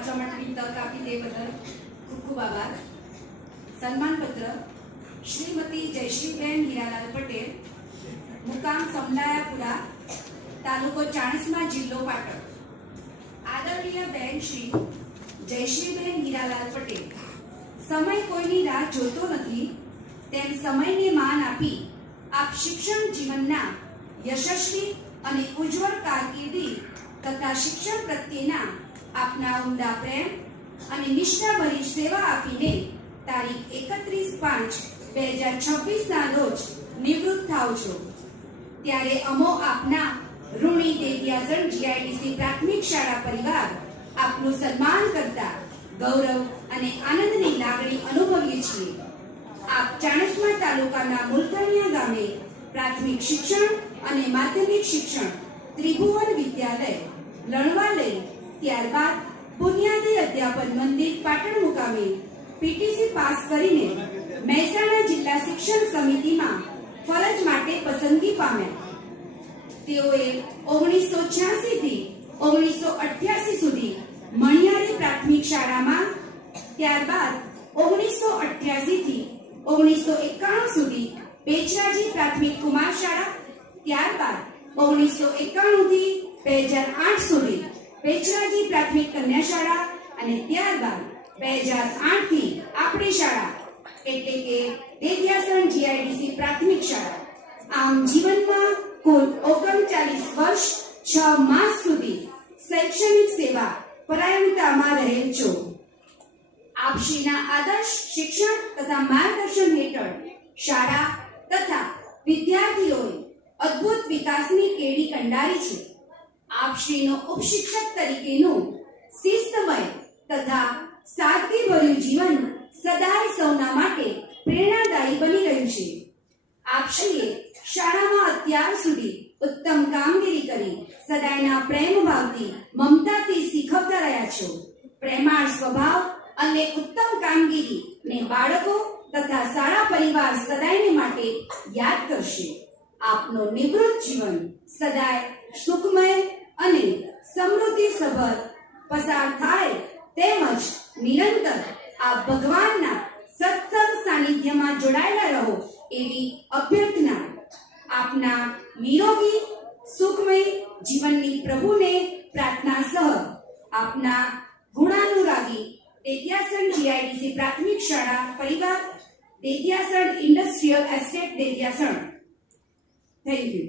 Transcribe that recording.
વાંચવા માટેની તક આપી તે બદલ ખૂબ ખૂબ આભાર. સન્માનપત્ર શ્રીમતી જયશ્રીબેન હીરાલાલ પટેલ, મુકામ સમડાયાપુરા, તાલુકો ચાણસ્મા, જિલ્લો પાટણ. આદરણીય બેન શ્રી જયશ્રીબેન હીરાલાલ પટેલ, સમય કોઈની રાહ જોતો નથી તેમ સમયને માન આપી આપ શિક્ષણ જીવનના યશસ્વી અને ઉજ્જવળ કારકિર્દી તથા શિક્ષણ પ્રત્યેના આપના ઉમદા પ્રેમ અને નિષ્ઠાભરી સેવા આપીને તારીખ 31/5/2026 ના રોજ નિવૃત્ત થાવ છો. ત્યારે અમો આપના ઋણી દેડિયાસણ જીઆઈડીસી પ્રાથમિક શાળા પરિવાર આપનું સન્માન કરતા ગૌરવ અને આનંદની લાગણી અનુભવીએ છીએ. આપ ચાણસ્મા તાલુકાના મુલતાનિયા ગામે પ્રાથમિક શિક્ષણ અને માધ્યમિક શિક્ષણ ત્રિભુવન વિદ્યાલય લણવા લઈ, ત્યારબાદ બુનિયાદી અધ્યાપન મંદિર પાટણ મુકામે પીટીસી પાસ કરીને મહેસાણા જિલ્લા શિક્ષણ સમિતિમાં ફરજ માટે પસંદગી પામ્યા. તેઓએ 1986 થી 1988 સુધી મણિયારી પ્રાથમિક શાળામાં, ત્યારબાદ 1988 થી 1991 સુધી બેચરાજી પ્રાથમિક કુમાર શાળા, ત્યારબાદ 1991 થી 2008 સુધી બેચરાજી પ્રાથમિક કન્યા શાળા અને ત્યારબાદ 2008 થી આપણી શાળા એટલે કે દેડિયાસણ જીઆઈડીસી પ્રાથમિક શાળા. આમ જીવનમાં કુલ 39 વર્ષ 6 માસ સુધી શૈક્ષણિક સેવા પરાયણતામાં રહેલ છો. આપશ્રીના આદર્શ શિક્ષણ તથા માર્ગદર્શન હેઠળ શાળા તથા વિદ્યાર્થીઓએ અદ્ભુત વિકાસની કેડી કંડારી છે. આપશ્રીનો ઉપશિક્ષક તરીકેનું શિસ્તમય તથા સાદગીભર્યું જીવન સદાય સૌના માટે પ્રેરણાદાયી બની રહ્યું છે. આપશ્રીએ શાળામાં અત્યાર સુધી ઉત્તમ કામગીરી કરી સદાયના પ્રેમ ભાવથી મમતાથી શીખવતા રહ્યા છો. પ્રેમાળ સ્વભાવ અને ઉત્તમ કામગીરી ને બાળકો તથા શાળા પરિવાર સદાયને માટે યાદ કરશે. આપનો નિવૃત્ત જીવન સદાય સુખમય અને સમૃદ્ધિસભર પસાર થાય તેમજ નિરંતર આ ભગવાનના સત્સંગ સાનિધ્યમાં જોડાયેલા રહો એવી અભ્યર્થના. આપના નિરોગી સુખમય જીવનની પ્રભુને પ્રાર્થના સહ આપના ગુણાનુરાગી દેડિયાસણ જીઆઈડીસી પ્રાથમિક શાળા પરિવાર, Dediyasan industrial estate, Dediyasan. Thank you.